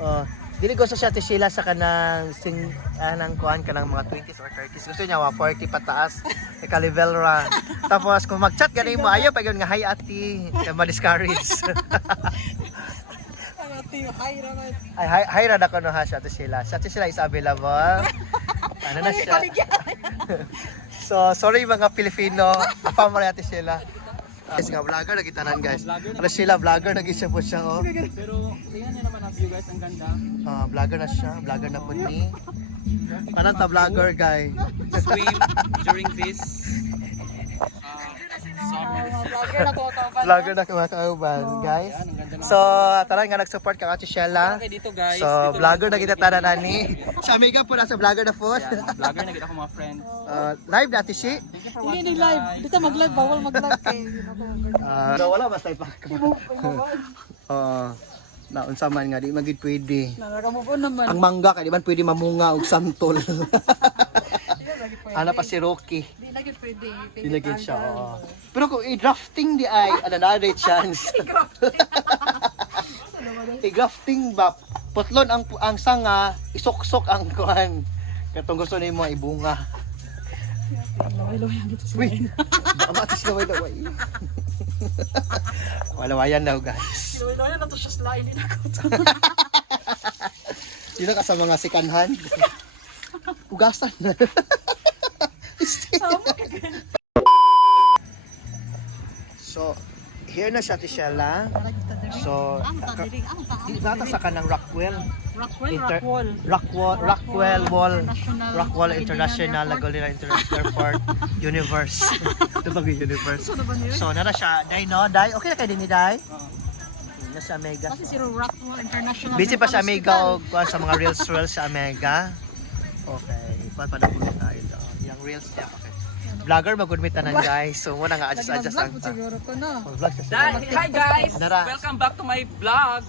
Oh, dili ko sa siya sila sa kanang nang kuan kanang mga 20s or 30s. Gusto niya wa 40 pataas ka-level ra. Tapos kung mag-chat gani mo ayo pa nga hi ati, ma-discourage. Hi ra ko no ha siya sila. Siya sila is available. Ano na siya? So, sorry mga Pilipino, family ati sila. Guys, nga vlogger na kita nan guys. Ano sila vlogger na gisa po siya oh. Pero tingnan niyo naman ang view guys, ang ganda. Vlogger na siya, vlogger na po ni. Kanan ta vlogger guy. Swim during this summer. Vlogger na mga kauban guys. So, tanan nga nag-support ka ati Shella. Okay dito guys. So, vlogger na kita tanan ani. Sa Mega po nasa vlogger na po. Vlogger na kita ko mga friends. Live dati si. Hindi live. Dito mag-live, bawal mag-live kay. Wala basta ipak. Naunsa man nga di magid pwede. Nakakamove on naman. Ang mangga kay di man pwede mamunga og santol. Ana pa si Rocky. Di lagi pwede. Di lagi siya. Pero kung i-drafting di ay another chance. I-grafting ba putlon ang sanga, isuksok ang kuan. Katong gusto nimo ibunga. Laway-laway dito sa Uy, matis na laway. Walawayan daw guys. Laway-laway na to siya sa lain din ako. Sino ka sa mga sikanhan? Ugasan na. So, here na siya ti Shella. So, data sa kanang Rockwell. Rockwell Wall International Laguna International Airport Universe. Ito ba yung Universe? So, nara siya. Day no? Day? Okay na kayo din ni Day? Nasa Mega. Kasi si Rockwell International. Busy pa sa Mega o sa mga reels sa Mega. Okay. Panapunin tayo doon. Yung reels niya. Okay. Vlogger magudmitan ng guys. So, muna nga adjust ang siguro ko na. vlog sa Hi guys! Nara. Welcome back to my vlog.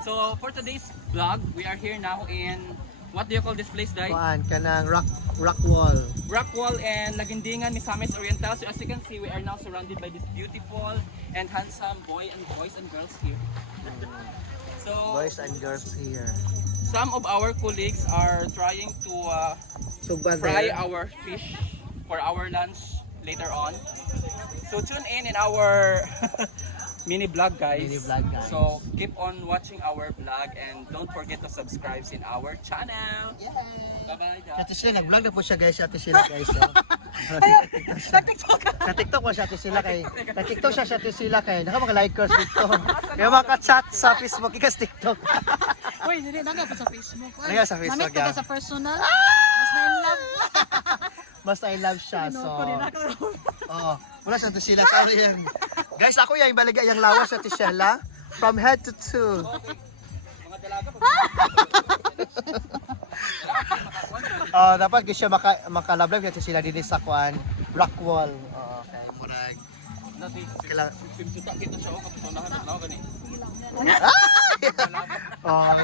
So for today's vlog, we are here now in what do you call this place, Dai? Kuan kanang Rockwall. Rockwall and Lagindingan, Misamis Oriental. So as you can see, we are now surrounded by this beautiful and handsome boys and girls here. So Boys and girls here. some of our colleagues are trying to So, fry our fish for our lunch later on. So tune in our mini vlog guys. Mini vlog, guys. So keep on watching our vlog and don't forget to subscribe in our channel. Bye bye guys. Ate sila, nag-vlog na po siya guys. Ate sila guys. Na-TikTok po siya ate sila kay. Na-TikTok siya ate sila kay. Naka mga likers dito. Kaya maka-chat sa Facebook ikas TikTok. Uy, hindi na pa sa Facebook. Naga sa Facebook, Namit ka yeah. sa personal. Mas na in love. Basta I love siya. So, Ko din ako. oo. Wala sa ate sila. Sorry yan. Guys, ako yung baligay yung lawas sa ate Shella. From head to toe. Mga dalaga po. Dapat kasi maka-love kasi sila din sa kuan Rockwall. Okay, murag. Kailangan Simsuta kita siya o kapag unahan at gani.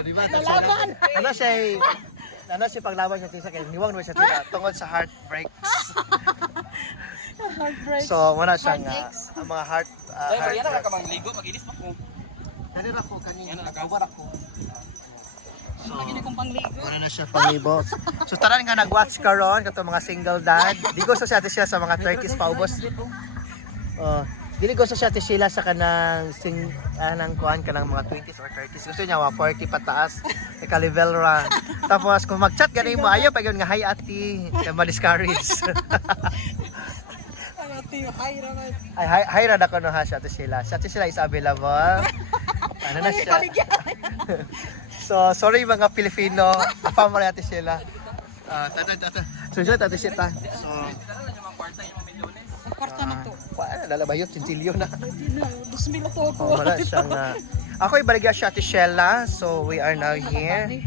di ba? Ano siya paglaban siya sa kay hiwang naman siya tira tungod sa heartbreaks. Heartbreak. So, wala siya nga ang mga heart Dai, kaya na heartbreaks. ka mang ligo, mag-inis pa ko. Nanira ko kanina, Yan na ka. nagawar ako. So, Lagi na kong pangligo. wala na siya pangibo. So, taran nga nag-watch karon kato mga single dad. Di gusto siya ate siya sa mga 30s paubos. Dili gusto siya ate sila sa kanang nang kuan kanang mga 20s or 30s. Gusto niya wa 40 pataas ka-level ra. Tapos kung mag-chat gani mo ayo pa nga hi ati, ma-discourage. Hi ra ko no ha siya ate sila. Siya ate sila is available. Ano na siya? So, sorry mga Pilipino, family ate sila. Sunod ate sila. So, Dala niyo mga kwarta yung mga milyones. Kwarta na to. lalabayot, sintilyo na. Hindi na. 2,000 na to ako. Wala siyang ako ibaligya siya ate Shella. So we are now here.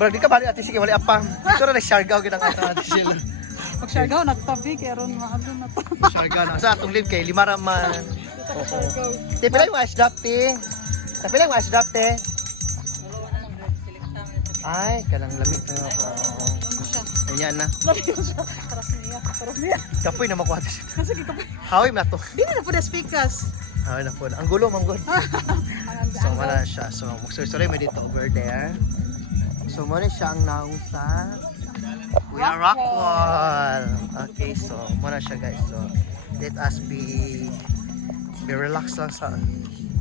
Bro, di ka bali ate sige wali apam. Ito na Siargao ginang ate Shella. Pag Siargao, nagtabi. Kaya ron maalo na to. Siargao na. Sa atong live kay lima raman. Dito ka Siargao. Te pila yung ice drop te. Pila yung ice drop te. Ay, kanang lamig na. Ano siya? Ganyan na. Lagi ko siya. Taras niya. Kapoy na makuha siya. Kasi kikapoy. Hawim na to. Di na po na speakers. Ah, na po. Ang gulo, manggod. So, wala siya. So, magsuloy mo dito over there. So, muna siya ang naong sa Kuya Rockwall. Okay, so, muna siya guys. So, let us be relax lang sa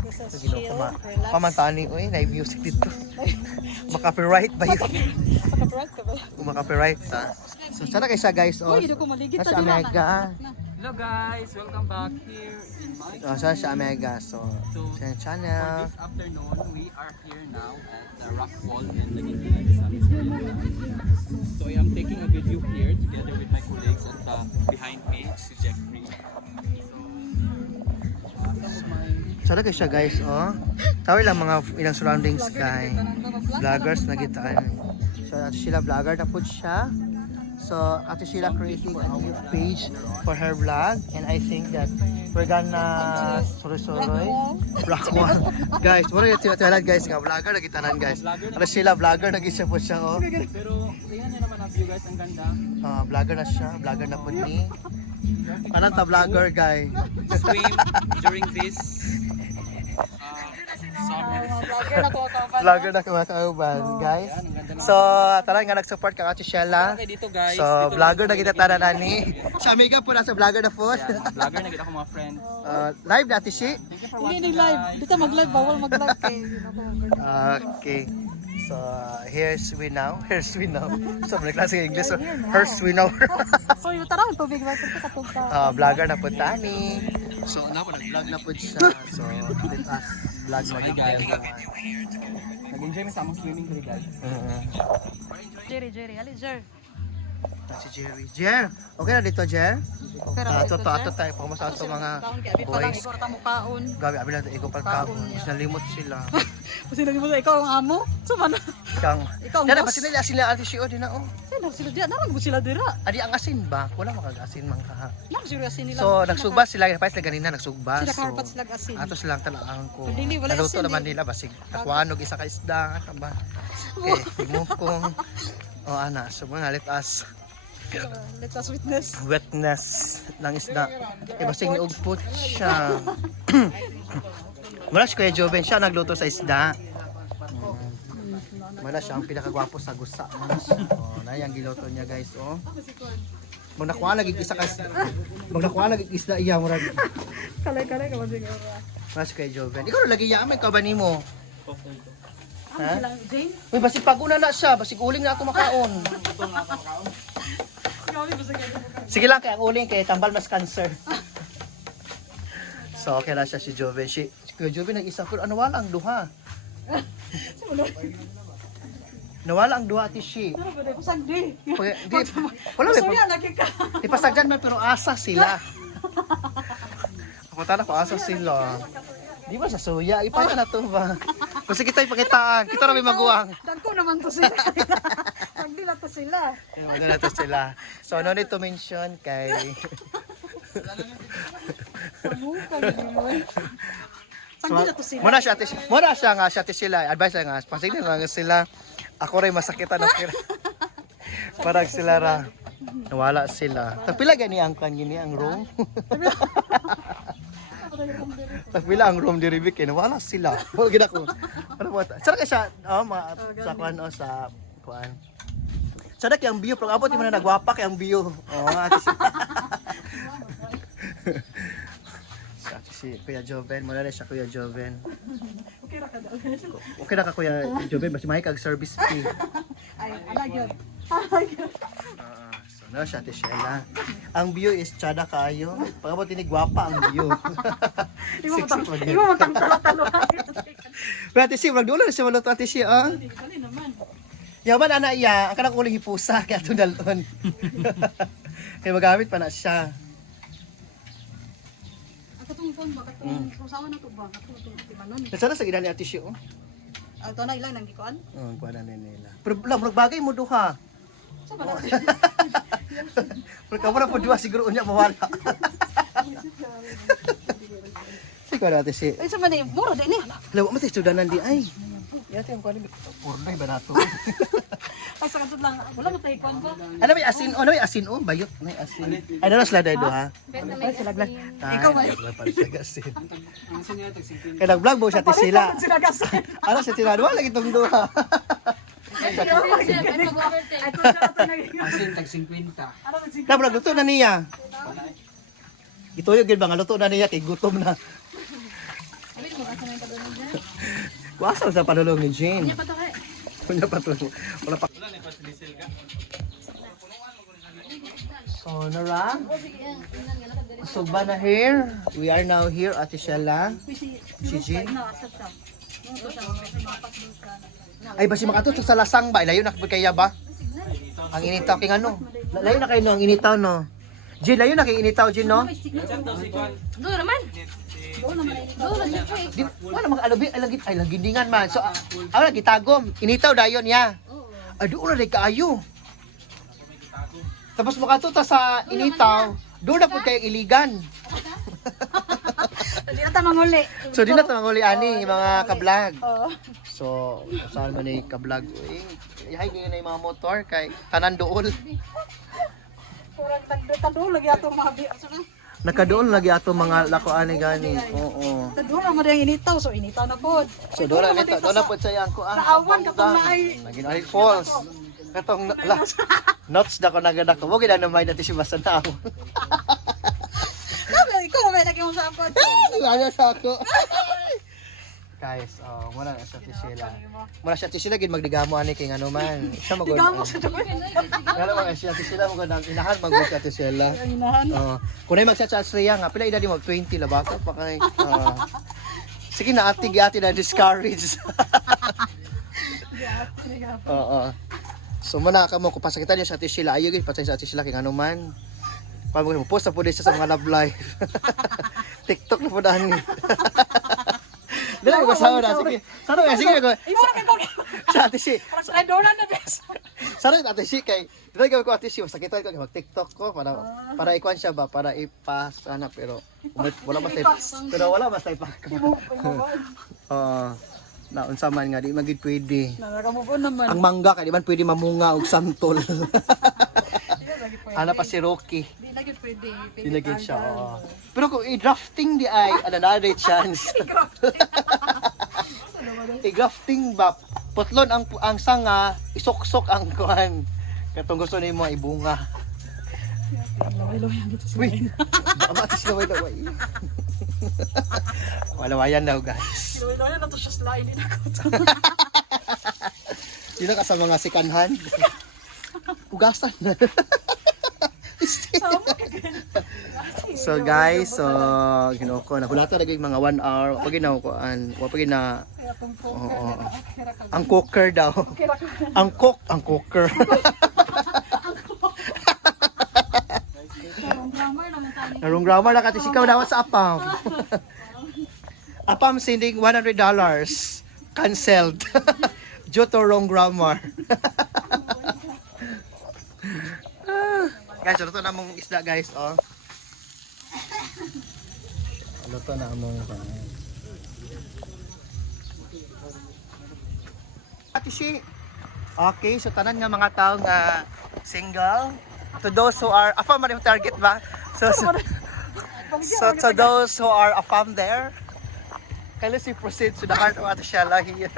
This is Gino, chill, relax. pamantani. Uy, na music dito. Makapiright ba yun? Makabrag ka ba? Kung makapiright, ha? So, sana kayo siya guys. Oh, Uy, hindi ko maligid nasa Omega. Hello guys, welcome back here in my Oh, sana siya Omega. So, sa For channel. this afternoon, we are here now at the rock wall in Laguna, Misamis Oriental. So I am taking a video here together with my colleagues at the behind me, si Jeffrey. So, some of my Sana kayo siya guys. Oh, tawag lang mga ilang surroundings kay vloggers na gitaan. So, Ate Sheila vlogger na po siya. So, Ate Sheila creating a new page for her vlog. And I think that we're gonna soroy-soroy. Rockwall. Guys, muna yung tiwatalan guys. Nga vlogger na gitanan guys. Ate Sheila vlogger na gisa po siya. Oh. pero tingnan niyo naman ang view guys, ang ganda. Vlogger na siya. Vlogger na po ni. Anong ta vlogger guy? Swim during this summer. Vlogger na ko ka ba? Vlogger na kumakauban guys. Yan, ang ganda ng So, tara nga nag-support ka Ate Sheila. Okay, dito guys. So, dito vlogger lang na kita tara nani. Sa Amiga po nasa vlogger na po. Yan, mga vlogger na kita ko mga friends. Live natin si. Thank you for Hindi watching ni live. guys. Dito mag-live, bawal mag-live kay. Okay. So, here's we now. Here's we now. So, may klase ng English. So, here's we now. So, yung tara, tubig ba? Ito katog ka. Vlogger na po tani. So, na po nag-vlog na po siya. So, let us vlog So, na hi din. guys. Nag-enjoy mo sa among swimming today guys. Jerry, ali, Jer. Si Jerry. Jer, okay na dito, Jer? Pero Ato tayo. Pakamusta ito mga kaon kay abi pa lang boys. ikaw ta mo kaon. Gabi, abi na ito. Ikaw pagkaon. Mas nalimot sila. Kasi lagi mo ikaw ang amo. So man. Kang, Ikaw ang Dada, boss. basta nila sila Ate Shio din na, oh. Sino sila diyan? Narang mo sila dira. Adi ang asin ba? Wala makag-asin man ka ha. Nang serious nila. So, nagsugba sila. Kapag sila ganina, nagsugba. Sila So, karpat sila asin. ato silang talaan ko. So, dili, wala Naluto asin, naman di. nila. Basig, nakuhanog isa ka isda. Ano ba? Okay, tingnan kong. O, ana. So, mga let us Let us witness. wetness ng isda. Eh, basig niugpot siya. Mula si Kuya Joven, siya nagluto sa isda. Mula siya ang pinakagwapo sa gusa. Oh, na yung giluto niya guys, oh. Mag nakuha lagi isa ka isda. Mag nakuha lagi isda iya murag. Kalay-kalay ka man siguro. Mula si Kuya Joven. Ikaw lagi yaman ka ba nimo? Amo silang Jane. Uy, basig paguna na siya, basig uling na ako makaon. Sige lang kay ang uling kay tambal mas cancer. So okay na siya si Joven. Si Kuya Joven nag-isa pero wala ang duha. Nawala ang duha ati si. Pero ba ko sagdi. Wala may Suya lagi ka. ipasagdan man pero asa sila. Ako tala ko asa sila. Di ba sa suya? Ipaya na to ba? Kasi kita ipakitaan. Kita na may maguwang. Dagko naman to sila. Sagdi na to sila. Ano na to sila. So no need to mention kay Samuka mo. Sagdi na to sila. muna siya nga siya sila. Advice nga pasignin nga sila. Ako rin masakitan na kira. Parang sila ra. Nawala sila. Tagpila gani ang kan gini ang room. Tagpila ang room diri Vic nawala sila. Wala gid ako. Ano ba? Sara ka siya sa kuan sa kuan. Sada kay ang view pero abot mo na nagwapa kay ang view. Ate si Kuya Joven, muna na siya Kuya Joven. Okay ra ka daw. Okay na ka Kuya Joven, basta may kag service fee. Ay, alag yun. So na siya Ate Sheila. Ang view is tsada kaayo. Pagabot ini gwapa ang view. Imo mo talo-talo. Pero Ate Sheila, magdulo na siya maluto Ate Sheila. Dali naman. Yaman ana iya, ang kanang uling hipusa kaya ito dalton. Kaya magamit pa na siya. Ang katong phone ba katong usawa na to ba? Katong timanon. Nasana sa gidan ni Ate Sheila. Ang to na ilang nang gikuan. Kuha na nila. Pero lang, bagay mo duha. Sa ba? Pero kamura po duha siguro unya mawala. Sige na Ate Sheila. Ay sa man mura din ni. Lawa mo tayo sudanan di ay. Yate yung kuan pornoy ba nato? Ay, sa kanto lang. Wala mo tayo kwan ko. Ano may asin? Ano may asin oh? Bayot may asin. Ay na sila dito ha. Ay, sila glan. Ikaw ba? Asin. Kaya nag-vlog mo siya ti sila. Sila kasi. Ano sa tinadwa lagi itong duha. Asin tag 50. Kabra luto na niya. Ito yung gid ba nga luto na niya kay gutom na. Wasal sa panulong ni Jane. Kunya pa to. Wala pa. So, Nara. So, na here. We are now here at Shella. Si Jane. Ay, basi makatutok sa lasang ba? Layo na kaya ba? Ang initaw king ano? Layo na kayo no, ang initaw no. Jin, layo na kay initaw Jin no? Doon naman. Di, wala mga alubi, ay lagindingan man. So, lagi tagom. Initaw dayon ya. Ay, doon na rin kaayo. Tapos makatuta sa initaw, doon na po kayong iligan. Hindi na tayo manguli. So, di na ito manguli ani, mga kablog. Oo. So, saan man ni kablog? Ay, hindi na yung mga motor kay tanan dool. Kurang tando lagi ato mga bi. Nakadoon lagi ato mga lakoan ni gani. Oo. Tando lang mo yung initaw. So initaw na pod. So doon na nito, doon na po sa yang kuan. Naawan ka pang naay. Naging ay falls. Katong notes na ko nagada ko. Wag na naman natin si Masanaw. Ikaw may lagi mo sa pod. Wala sa ako. Guys, muna na siya tisila. Muna siya tisila gid magdigamo ani kay ngano man. Siya magod. Digamo sa doon. Ngano man siya tisila mo ganang inahan magod siya tisila. Inahan. Kunay magsa-chat siya nga pila edad mo 20 la ba ka pa kay. Sige na ati na discourage. Oo. So muna ka mo ko pasakitan niya sa tisila ayo gid patay sa tisila kay ngano man. Pag mo post na po din sa mga love life. TikTok na po daan. Dala ko sa na sige. Sano nga sige ko. Imo na kay Sa ate si. para sa donan na bes. Sano ate si kay. Dala ko ate si sakitan ko mag TikTok ko para ikuan siya ba para ipas ana pero wala mas pero wala mas pa. Naunsa man nga di magid pwede. Narakamubon naman. Ang mangga kay di man pwede mamunga og santol. Ana pa si Rocky. Di lagi pwede. Dinagin siya. Pero kung i-drafting di ay another chance. I-grafting ba putlon ang sanga isok-sok ang kuan. Katong gusto nimo ibunga. Uy. Ama tis laway laway. Walawayan daw guys. Loy-loy na to siya slide din ako. Yun ka sa mga sikanhan. Ugasan na. So guys, so ginoko na hulata lagi mga 1 hour pag ginakuan, wa pag na ang cooker daw. Ang cooker. Narong grammar na kati sikaw daw sa apam. Apam sending $100 canceled due to wrong grammar. Guys, luto na mong isda guys, oh. Luto na mong Ate Shi. Okay, so tanan nga mga tao nga single. To those who are afam man yung target ba? So to those who are afam there, let's proceed to the heart of Ate Shella here.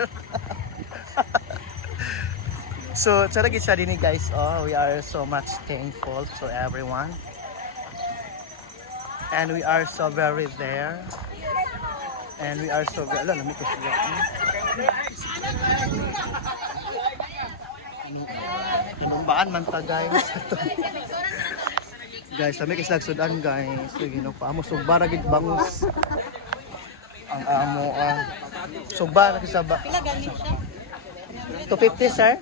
So, sarag siya din guys. Oh, we are so much thankful to everyone. And we are so very there. And we are so very... Alam, nami ko sila. Anong baan man ta guys? Guys, nami kis nagsudan guys. So, ginagpaamo. Sugbara gid bangus. Ang amo. Sugbara kisaba. Pila galing siya? 250 sir?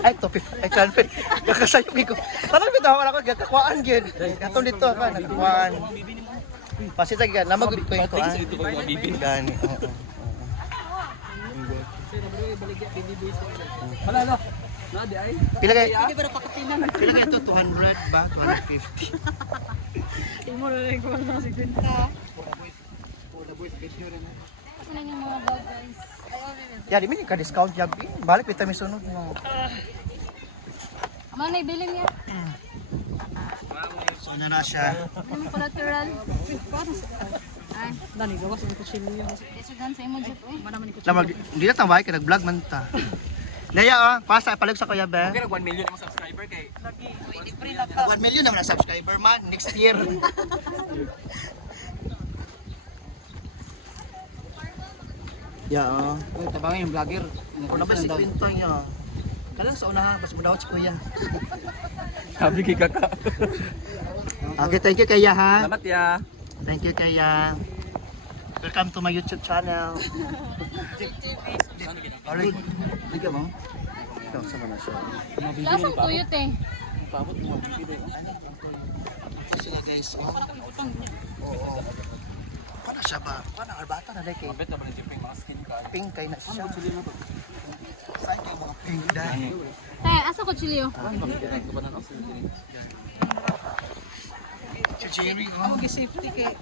Ay, topi. Ay, transpit. Kakasayok ko. Parang bitaw ako gakakwaan gyud. Atong dito ka nagkakwaan. Pasita gyud na magud ko yung kuan. Gani. Wala no. Na di ay. Pila kay? Hindi ba napakapinan? Pila kay ito 200 ba? 250. Imo na rin ko na si Quinta. Kasi na yung mga vlog guys. Ayaw, Ya, di mini ka discount jab. Balik kita mi sunod mo. Ama na ibilin niya. So na siya. Ano yung collateral? Ay, Dani, gawas ang kutsilyo. isugan sa emoji po eh. Mana man ni Lamag, hindi na tambay ka nag-vlog man ta. Leia oh, pasa palag sa kuya be. Okay, nag 1 million yung subscriber kay 1 million naman ang subscriber man next year. Ya, oh. Uy, tabangin yung vlogger. Kung naman si Quintoy niya. Kalang sa unahan, basta mo daw si kuya. Sabi kay kaka. Okay, thank you kaya ha. Salamat ya. Thank you kaya. Welcome to my YouTube channel. Alright. Hindi mo? Ikaw, sama na siya. Lasang tuyot eh. Pabot mo video. Sila guys. Oo. Paano siya ba? Paano arbata na like Mabet na ba ni Jeffrey mga skin ka? pink kay na siya. Saan kayo mga pink dahil? Tay, asa ko chilio? Si Jerry, oh. Safety kay